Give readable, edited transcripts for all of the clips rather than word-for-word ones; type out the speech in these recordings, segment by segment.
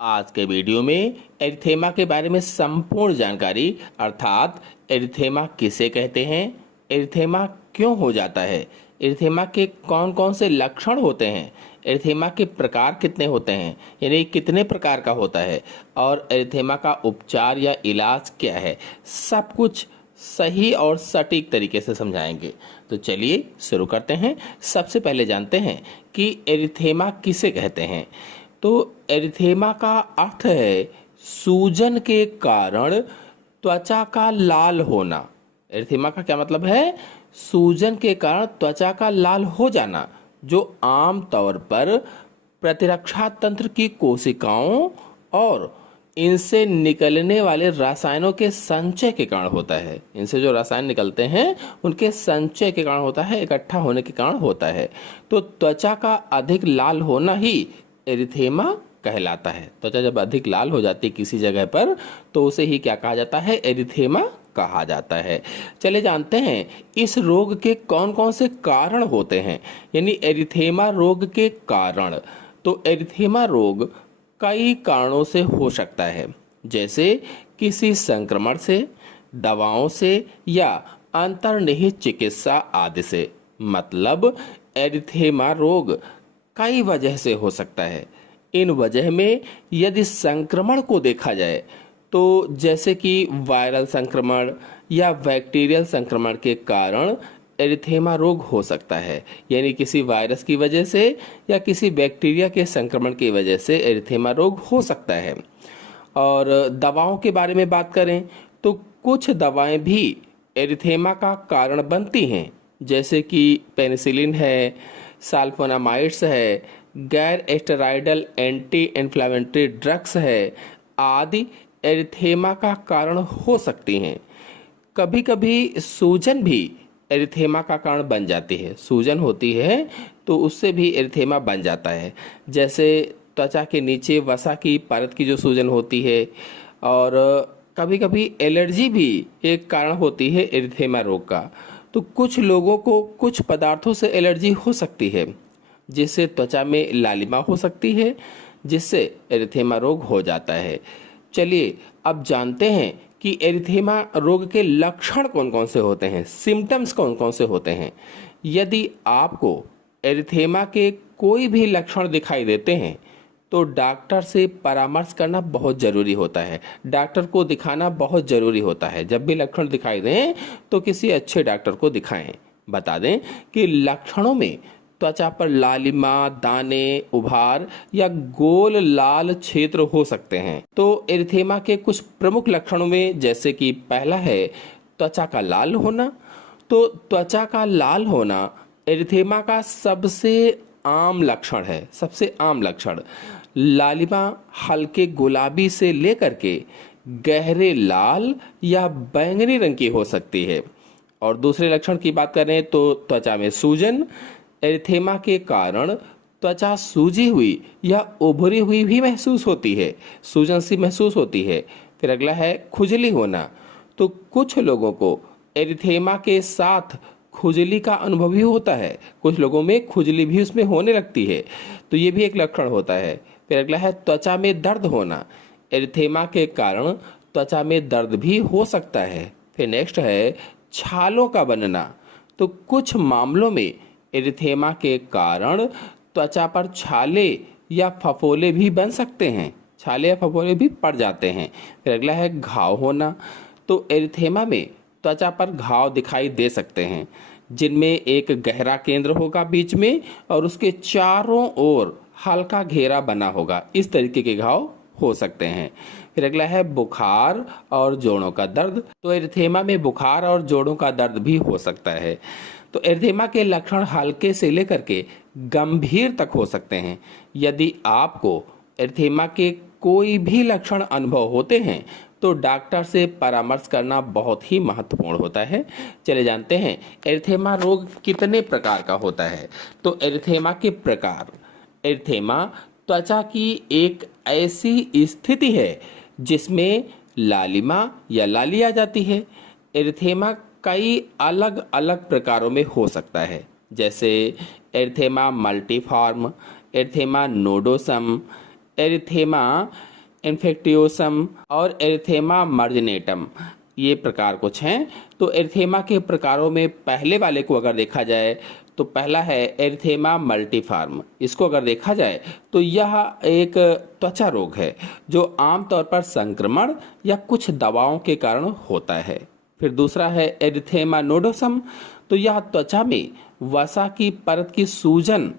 आज के वीडियो में एरिथेमा के बारे में संपूर्ण जानकारी अर्थात एरिथेमा किसे कहते हैं, एरिथेमा क्यों हो जाता है, एरिथेमा के कौन कौन से लक्षण होते हैं, एरिथेमा के प्रकार कितने होते हैं, यानी कितने प्रकार का होता है और एरिथेमा का उपचार या इलाज क्या है, सब कुछ सही और सटीक तरीके से समझाएंगे। तो चलिए शुरू करते हैं। सबसे पहले जानते हैं कि एरिथेमा किसे कहते हैं। तो एरिथेमा का अर्थ है सूजन के कारण त्वचा का लाल होना। एरिथेमा का क्या मतलब है? सूजन के कारण त्वचा का लाल हो जाना, जो आम तौर पर प्रतिरक्षा तंत्र की कोशिकाओं और इनसे निकलने वाले रसायनों के संचय के कारण होता है। इनसे जो रसायन निकलते हैं उनके संचय के कारण होता है, इकट्ठा होने के कारण होता है। तो त्वचा का अधिक लाल होना ही एरिथेमा कहलाता है। त्वचा जब अधिक लाल हो जाती है किसी जगह पर तो उसे ही क्या कहा जाता है? एरिथेमा कहा जाता है। चले जानते हैं इस रोग के कौन कौन से कारण होते हैं, यानी एरिथेमा रोग के कारण। तो एरिथेमा रोग कई कारणों से हो सकता है, जैसे किसी संक्रमण से, दवाओं से या अंतर्निहित चिकित्सा आदि से। मतलब एरिथेमा रोग कई वजह से हो सकता है। इन वजह में यदि संक्रमण को देखा जाए तो जैसे कि वायरल संक्रमण या बैक्टीरियल संक्रमण के कारण एरिथेमा रोग हो सकता है, यानी किसी वायरस की वजह से या किसी बैक्टीरिया के संक्रमण की वजह से एरिथेमा रोग हो सकता है। और दवाओं के बारे में बात करें तो कुछ दवाएं भी एरिथेमा का कारण बनती हैं, जैसे कि पेनिसिलिन है, साल्फोनामाइड्स है, गैर एस्टेरॉयडल एंटी इन्फ्लेमेटरी ड्रग्स है आदि एरिथेमा का कारण हो सकती हैं। कभी कभी सूजन भी एरिथेमा का कारण बन जाती है। सूजन होती है तो उससे भी एरिथेमा बन जाता है, जैसे त्वचा के नीचे वसा की परत की जो सूजन होती है। और कभी कभी एलर्जी भी एक कारण होती है एरिथेमा रोग का। तो कुछ लोगों को कुछ पदार्थों से एलर्जी हो सकती है, जिससे त्वचा में लालिमा हो सकती है, जिससे एरिथेमा रोग हो जाता है। चलिए अब जानते हैं कि एरिथेमा रोग के लक्षण कौन कौन से होते हैं, सिम्टम्स कौन कौन से होते हैं। यदि आपको एरिथेमा के कोई भी लक्षण दिखाई देते हैं तो डॉक्टर से परामर्श करना बहुत ज़रूरी होता है, डॉक्टर को दिखाना बहुत ज़रूरी होता है। जब भी लक्षण दिखाई दें तो किसी अच्छे डॉक्टर को दिखाएं। बता दें कि लक्षणों में त्वचा पर लालिमा, दाने, उभार या गोल लाल क्षेत्र हो सकते हैं। तो एरिथेमा के कुछ प्रमुख लक्षणों में जैसे कि पहला है त्वचा का लाल होना। तो त्वचा का लाल होना एरिथेमा का सबसे आम लक्षण है, सबसे आम लक्षण। लालिमा हल्के गुलाबी से लेकर के गहरे लाल या बैंगनी रंग की हो सकती है। और दूसरे लक्षण की बात करें तो त्वचा में सूजन। एरिथेमा के कारण त्वचा सूजी हुई या उभरी हुई भी महसूस होती है, सूजन सी महसूस होती है। फिर अगला है खुजली होना। तो कुछ लोगों को एरिथेमा के साथ खुजली का अनुभव भी होता है, कुछ लोगों में खुजली भी उसमें होने लगती है, तो ये भी एक लक्षण होता है। फिर अगला है त्वचा में दर्द होना। एरिथेमा के कारण त्वचा में दर्द भी हो सकता है। फिर नेक्स्ट है छालों का बनना। तो कुछ मामलों में एरिथेमा के कारण त्वचा पर छाले या फफोले भी बन सकते हैं, छाले या फफोले भी पड़ जाते हैं। फिर अगला है घाव होना। तो एरिथेमा में त्वचा पर घाव दिखाई दे सकते हैं, जिनमें एक गहरा केंद्र होगा बीच में और उसके चारों ओर हल्का घेरा बना होगा। इस तरीके के घाव हो सकते हैं। फिर अगला है बुखार और जोड़ों का दर्द। तो एरिथेमा में बुखार और जोड़ों का दर्द भी हो सकता है। तो एरिथेमा के लक्षण हल्के से लेकर के गंभीर तक हो सकते हैं। यदि आपको एरिथेमा के कोई भी लक्षण अनुभव होते हैं तो डॉक्टर से परामर्श करना बहुत ही महत्वपूर्ण होता है। चले जानते हैं एरिथेमा रोग कितने प्रकार का होता है। तो एरिथेमा के प्रकार। एरिथेमा त्वचा की एक ऐसी स्थिति है जिसमें लालिमा या लाली आ जाती है। एरिथेमा कई अलग अलग प्रकारों में हो सकता है, जैसे erythema multiforme, erythema nodosum, erythema infectiosum और एरिथेमा मार्जिनेटम, ये प्रकार कुछ हैं। तो एरिथेमा के प्रकारों में पहले वाले को अगर देखा जाए तो पहला है एरिथेमा मल्टीफार्म। इसको अगर देखा जाए तो यह एक त्वचा रोग है जो आमतौर पर संक्रमण या कुछ दवाओं के कारण होता है। फिर दूसरा है एरिथेमा नोडोसम। तो यह त्वचा में वसा की परत की सूजन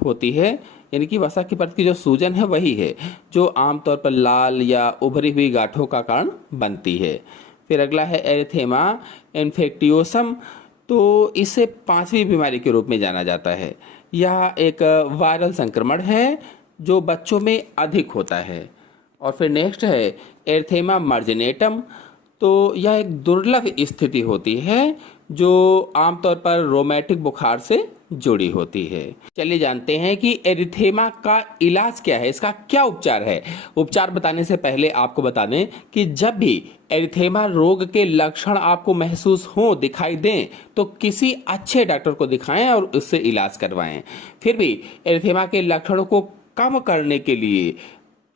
होती है, यानी कि वसा की परत की जो सूजन है वही है जो आमतौर पर लाल या उभरी हुई गांठों का कारण बनती है। फिर अगला है एरिथेमा इन्फेक्टियोसम। तो इसे पांचवी बीमारी के रूप में जाना जाता है। यह एक वायरल संक्रमण है जो बच्चों में अधिक होता है। और फिर नेक्स्ट है एरिथेमा मार्जिनेटम। तो यह एक दुर्लभ स्थिति होती है जो आमतौर पर रोमैटिक बुखार से जुड़ी होती है। चलिए जानते हैं कि एरिथेमा का इलाज क्या है, इसका क्या उपचार है। उपचार बताने से पहले आपको बता दें कि जब भी एरिथेमा रोग के लक्षण आपको महसूस हो, दिखाई दें, तो किसी अच्छे डॉक्टर को दिखाएं और उससे इलाज करवाएं। फिर भी एरिथेमा के लक्षणों को कम करने के लिए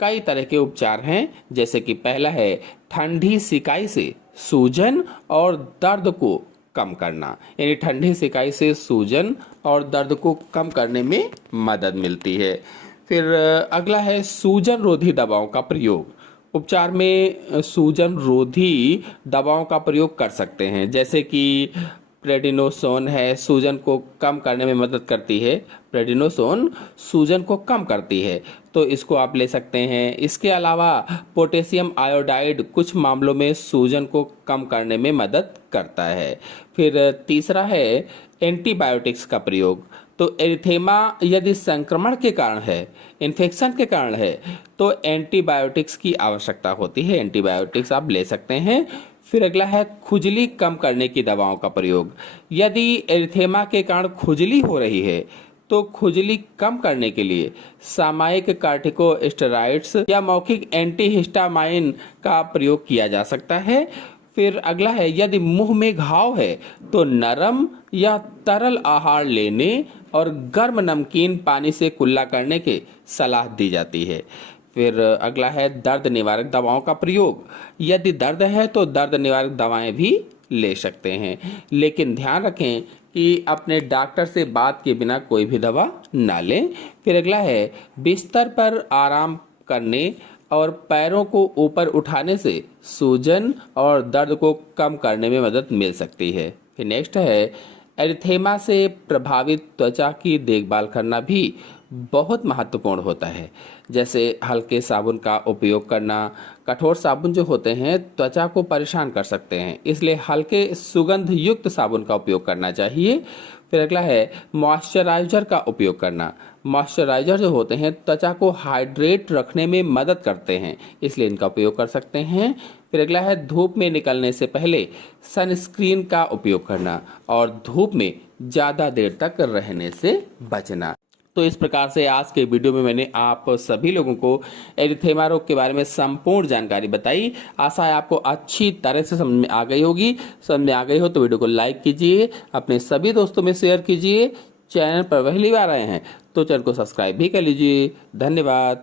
कई तरह के उपचार हैं, जैसे कि पहला है ठंडी सिकाई से सूजन और दर्द को कम करना, यानी ठंडी सिकाई से सूजन और दर्द को कम करने में मदद मिलती है। फिर अगला है सूजन रोधी दवाओं का प्रयोग। उपचार में सूजन रोधी दवाओं का प्रयोग कर सकते हैं, जैसे कि प्रेडिनोसोन है, सूजन को कम करने में मदद करती है। प्रेडिनोसोन सूजन को कम करती है, तो इसको आप ले सकते हैं। इसके अलावा पोटेशियम आयोडाइड कुछ मामलों में सूजन को कम करने में मदद करता है। फिर तीसरा है एंटीबायोटिक्स का प्रयोग। तो एरिथेमा यदि संक्रमण के कारण है, इन्फेक्शन के कारण है, तो एंटीबायोटिक्स की आवश्यकता होती है। एंटीबायोटिक्स आप ले सकते हैं। फिर अगला है खुजली कम करने की दवाओं का प्रयोग। यदि एरिथेमा के कारण खुजली हो रही है तो खुजली कम करने के लिए सामयिक कार्टिकोस्टेरॉइड्स या मौखिक एंटीहिस्टामाइन का प्रयोग किया जा सकता है। फिर अगला है यदि मुंह में घाव है तो नरम या तरल आहार लेने और गर्म नमकीन पानी से कुल्ला करने की सलाह दी जाती है। फिर अगला है दर्द निवारक दवाओं का प्रयोग। यदि दर्द है तो दर्द निवारक दवाएं भी ले सकते हैं, लेकिन ध्यान रखें कि अपने डॉक्टर से बात के बिना कोई भी दवा ना लें। फिर अगला है बिस्तर पर आराम करने और पैरों को ऊपर उठाने से सूजन और दर्द को कम करने में मदद मिल सकती है। फिर नेक्स्ट है एरिथेमा से प्रभावित त्वचा की देखभाल करना भी बहुत महत्वपूर्ण होता है, जैसे हल्के साबुन का उपयोग करना। कठोर साबुन जो होते हैं त्वचा को परेशान कर सकते हैं, इसलिए हल्के सुगंध युक्त साबुन का उपयोग करना चाहिए। फिर अगला है मॉइस्चराइजर का उपयोग करना। मॉइस्चराइजर जो होते हैं त्वचा को हाइड्रेट रखने में मदद करते हैं, इसलिए इनका उपयोग कर सकते हैं। फिर अगला है धूप में निकलने से पहले सनस्क्रीन का उपयोग करना और धूप में ज़्यादा देर तक रहने से बचना। तो इस प्रकार से आज के वीडियो में मैंने आप सभी लोगों को एरिथेमा रोग के बारे में संपूर्ण जानकारी बताई। आशा है आपको अच्छी तरह से समझ में आ गई होगी। समझ में आ गई हो तो वीडियो को लाइक कीजिए, अपने सभी दोस्तों में शेयर कीजिए। चैनल पर पहली बार आए हैं तो चैनल को सब्सक्राइब भी कर लीजिए। धन्यवाद।